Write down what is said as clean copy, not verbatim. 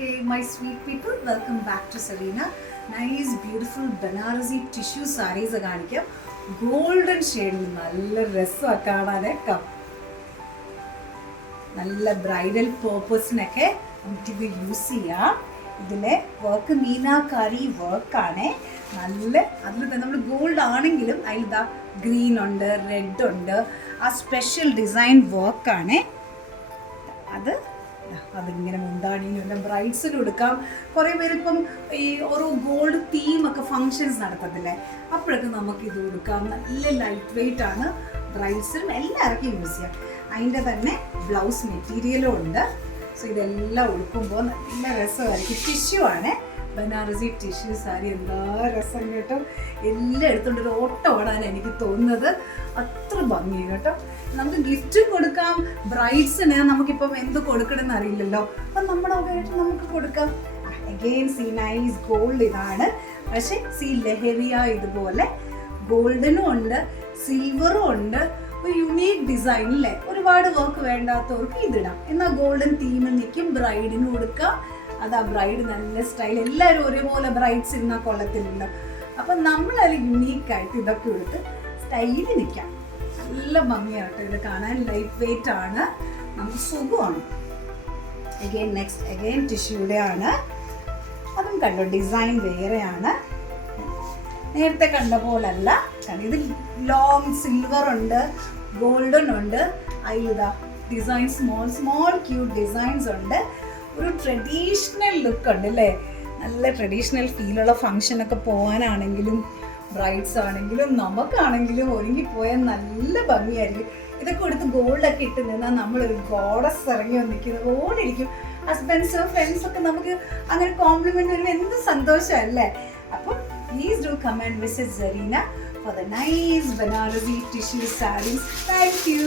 Hey my sweet people, welcome back to Serena. Nice beautiful Banarasi tissue sarees കാണിക്കാം. Golden shade നല്ല രസമാണ് കാണാനൊക്കെ. നല്ല ബ്രൈഡൽ പേർപ്പസിനൊക്കെ നമുക്കിത് യൂസ് ചെയ്യാം. ഇതിലെ വർക്ക് മീനാകാരി വർക്കാണ്. നല്ല അതിൽ തന്നെ നമ്മൾ ഗോൾഡ് ആണെങ്കിലും അതിലിതാ ഗ്രീൻ ഉണ്ട്, റെഡ് ഉണ്ട്. ആ സ്പെഷ്യൽ ഡിസൈൻ വർക്കാണ് അത്. അതിങ്ങനെ മുന്താണിയിലുണ്ട്, ബ്രൈഡ്സിന് കൊടുക്കാം. കുറേ പേരിപ്പം ഈ ഓരോ ഗോൾഡ് തീമൊക്കെ ഫങ്ഷൻസ് നടത്തത്തില്ലേ, അപ്പോഴൊക്കെ നമുക്കിത് കൊടുക്കാം. നല്ല ലൈറ്റ് വെയ്റ്റ് ആണ്, ബ്രൈഡ്സിനും എല്ലാവർക്കും യൂസ് ചെയ്യാം. അതിൻ്റെ തന്നെ ബ്ലൗസ് മെറ്റീരിയലും ഉണ്ട്. സോ ഇതെല്ലാം ഉടുക്കുമ്പോൾ നല്ല രസമായിരിക്കും. ടിഷ്യൂ ആണ്, ബനാറസി ടിഷ്യൂ സാരി. എന്താ രസം കേട്ടോ. എല്ലാം എടുത്തുകൊണ്ട് ഒരു ഓട്ടം ഓടാൻ എനിക്ക് തോന്നുന്നത്. അത്ര ഭംഗിയാണ് കേട്ടോ. നമുക്ക് ഗിഫ്റ്റും കൊടുക്കാം. ബ്രൈഡ്സിന് നമുക്കിപ്പം എന്ത് കൊടുക്കണമെന്ന് അറിയില്ലല്ലോ, അപ്പം നമ്മുടെ വകയായിട്ട് നമുക്ക് കൊടുക്കാം. അഗെയിൻ സീ നൈസ് ഗോൾഡ് ഇതാണ്. പക്ഷേ സീ ലഹരിയ ഇതുപോലെ ഗോൾഡനും ഉണ്ട്, സിൽവറും ഉണ്ട്. ഒരു യുണീക്ക് ഡിസൈൻ അല്ലേ. ഒരുപാട് വർക്ക് വേണ്ടാത്തവർക്ക് ഇതിടാം. എന്നാൽ ഗോൾഡൻ തീമിൽ നിൽക്കും. ബ്രൈഡിന് കൊടുക്കാം. അത് ആ ബ്രൈഡ് നല്ല സ്റ്റൈൽ. എല്ലാവരും ഒരേപോലെ ബ്രൈഡ്സ് ഇരുന്നാൽ കൊള്ളത്തില്ല. അപ്പം നമ്മളത് യുണീക്കായിട്ട് ഇതൊക്കെ എടുത്ത് സ്റ്റൈലിൽ നിൽക്കാം. നല്ല ഭംഗിയാണ് കേട്ടോ. ഇത് കാണാൻ ലൈറ്റ് വെയ്റ്റ് ആണ്, നമുക്ക് സുഖമാണ്. അഗെയിൻ ടിഷ്യൂടെ ആണ്. അതും കണ്ടോ, ഡിസൈൻ വേറെയാണ്, നേരത്തെ കണ്ട പോലല്ല. ഇത് ലോങ് സിൽവർ ഉണ്ട്, ഗോൾഡൻ ഉണ്ട്. അതിലിതാ ഡിസൈൻ സ്മോൾ ക്യൂട്ട് ഡിസൈൻസ് ഉണ്ട്. ഒരു ട്രഡീഷണൽ ലുക്ക് ഉണ്ട് അല്ലേ. നല്ല ട്രഡീഷണൽ ഫീലുള്ള ഫങ്ഷനൊക്കെ പോകാനാണെങ്കിലും ബ്രൈഡ്സ് ആണെങ്കിലും നമുക്കാണെങ്കിലും ഒരുങ്ങിപ്പോയാൽ നല്ല ഭംഗിയായിരിക്കും. ഇതൊക്കെ എടുത്ത് ഗോൾഡൊക്കെ ഇട്ട് നിന്നാൽ നമ്മളൊരു ഗോഡസ് ഇറങ്ങി വന്നിരിക്കുന്ന പോലെ ഇരിക്കും. ഹസ്ബൻഡ്സോ ഫ്രണ്ട്സൊക്കെ നമുക്ക് അങ്ങനെ കോംപ്ലിമെന്റ് വരുമ്പോൾ എന്ത് സന്തോഷമല്ലേ. അപ്പം please do come and visit Zarina for the nice Banarasi tissue sarees. Thank you.